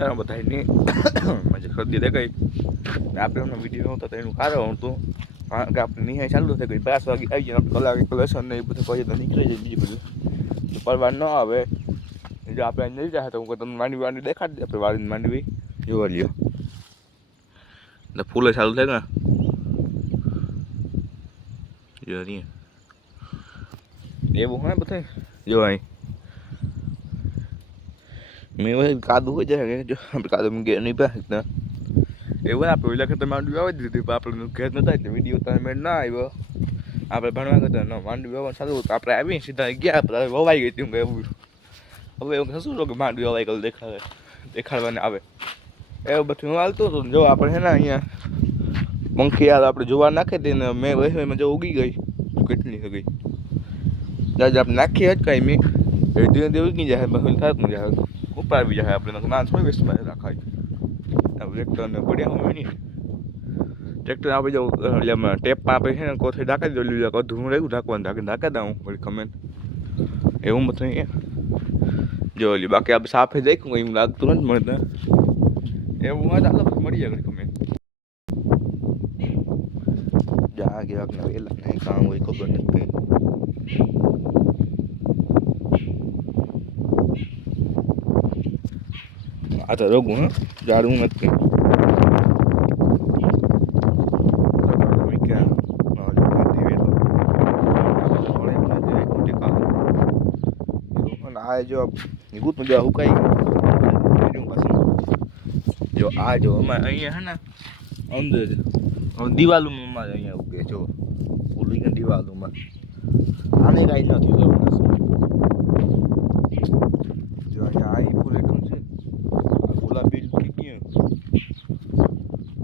સીતારામ બધાની મજા ખરીદી દે ગઈ આપણે એમનો વિડીયો નહોતો તો એનું કારણ હતું કારણ કે આપણે નિહાય ચાલુ થઈ ગઈ 5 વાગે આવી જાય કલાક એક લેસન ને એ બધું કહી તો નીકળી જાય બીજું બધું તો પરવાર ન આવે જો આપણે નહીં જાય તો હું તમને માંડવી દેખાડી દે આપણે વાડીને માંડવી જોવા લ્યો એટલે ફૂલે ચાલુ થાય ને જો નહીં એવું હોય બધું જો અહીં મેં વही કાદू हो जाएगा जो हम कादू में गिर नहीं पाता એવું આપણે ઓલા ખેતર માંડવી આવી દીધી પણ આપણે ઘેર નતા એટલે વિડીયો તમે ના આવ્યો આપણે ભણવા કરતા ન માંડવી વાવવાનું ચાલુ તો આપણે આવી સીધા ગયા આપણે વવાઈ ગઈ હતી હું એવું હવે એવું શું કે માંડવી વવાઈ ગયેલું દેખાડવાને આવે એવું બધું હું હાલતો હતો જો આપણે હે ને અહીંયા પંખી યાર આપણે જોવા નાખી દઈએ ને મેં વહેમાં જો ઉગી ગઈ કેટલી ગઈ જાજ આપણે નાખીએ જ કાંઈ મેં ધીરે ધીરે ઉગી જાય બસ થાય જ જાય ઉપર આવી જાય આપણે ના થોડી વેસ્ટમાં રાખાય ટ્રેક્ટરને પડ્યા હોય નહીં ટ્રેક્ટર આપણે જો ટેપમાં આપણે છે ને કોથળી ઢાંકી દો લીધા અધૂરું રહ્યું ઢાંકવાનું ઢાંકી દઉં વળી કમેન્ટ એવું બધું જો લી બાકી આપણે સાફે દેખું એવું લાગતું નથી મળતા એવું હોય તો હાલો મળી જાય કમેન્ટ જા ગયા વેલા નહીં કામ હોય ખબર નથી આ તો રોગું હા ઝાડવું નથી આ જો ગુતનું જો હુકાઈ જો આ જો અમારે અહીંયા હે ને અંદર દિવાલોમાં અમારે અહીંયા ઉગે જો ફૂલી ને દિવાલોમાં આને કાંઈ નથી કરવાનું જો અહીંયા આ ફૂલેટું છે ગુલાબી ઉઠી ગયું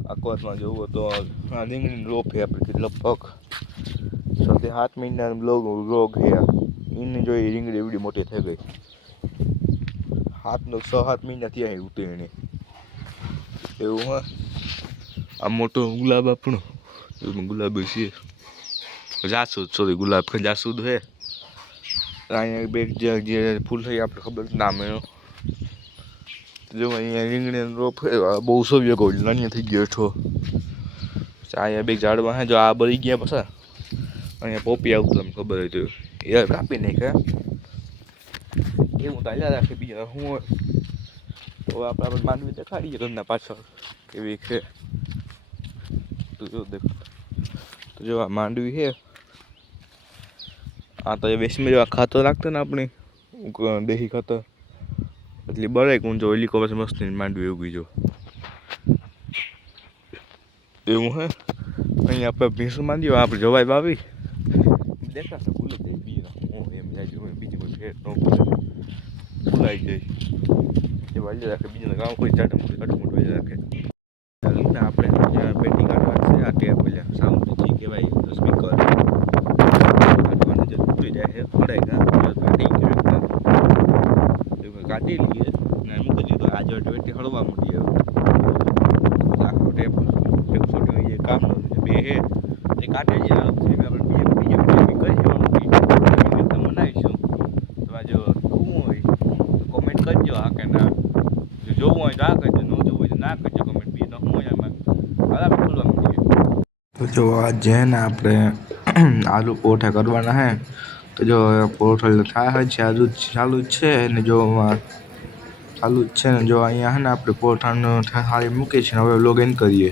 આકોસમાં જોવું તો આ રીંગણીનો રોપ છે આપણે લગભગ 7 મહિનાનો રોગ છે એને જો એ રીંગણી એવડી મોટી થઈ ગઈ હાથનો 6-7 મહિના થયા અહીં ઉતરીને એવું હા આ મોટો ગુલાબ આપણો એમાં ગુલાબ છે જાસૂદ સોરી ગુલાબ કે જાસૂદ છે અહીંયા બે જે ફૂલ થઈ આપણે ખબર નામ એનો જો અહીંયા રીંગણીનો રોપ બહુ સવ્ય ગયો નાની થઈ ગયો છો અહીંયા બે ઝાડમાં હે જો આ બળી ગયા પાછા અહીંયા પોપી આવતું તમને ખબર હોય તો એ કાપી નાખ્યા એવું તો હાલ્યા રાખે બીજા શું હોય તો આપણે માંડવી દેખાડીએ તમને પાછળ કેવી છે તો જો દેખો તો જો આ માંડવી છે આ તો એ વેસમાં જો આ ખાતર નાખતા ને આપણે દેશી ખાતર એટલે બરાય કોણ જો ઓલી કવર મસ્ત માંડવી ઉગી જો એવું હે અહીંયા આપણે ભેંસ માંડ્યો આપણે જવાય વાવી દેખાશે ભૂલો થઈ બીજા હું એમ જાય બીજી કોઈ ફેર ન ભૂલાઈ જાય એ વાળી રાખે બીજાના ગામ કોઈ ચાટ મોટું વાળી રાખે ને આપણે પેટી કાઢવા છે આ ટેપ એટલે સાઉન્ડ જે કહેવાય સ્પીકર કાઢવાની જે તૂટી જાય છે પડેગા કાઢી કાઢી લઈએ ને મૂકી દીધો આ જો પેટી હળવા મૂકી આખો ટેપ એક છોટી એ કામ બે હે એ કાઢી જ આપણે બીજે કરી બનાવીશું તો આ જો જોવું હોય તો કોમેન્ટ કરજો હા કે ના જો જોવું હોય તો આ કરજો ન જોવું હોય તો ના કરજો કોમેન્ટ બી તો હું એમાં બરાબર ખોલવા મળીએ તો જો આ જે ને આપણે આલુ પરોઠા કરવાના હે તો જો પરોઠા થાય છે ચાલુ જ છે ને જો ચાલુ જ છે ને જો અહીંયા હે ને આપણે પરોઠાનો થાળી મૂકીએ છીએ હવે લોગ ઇન કરીએ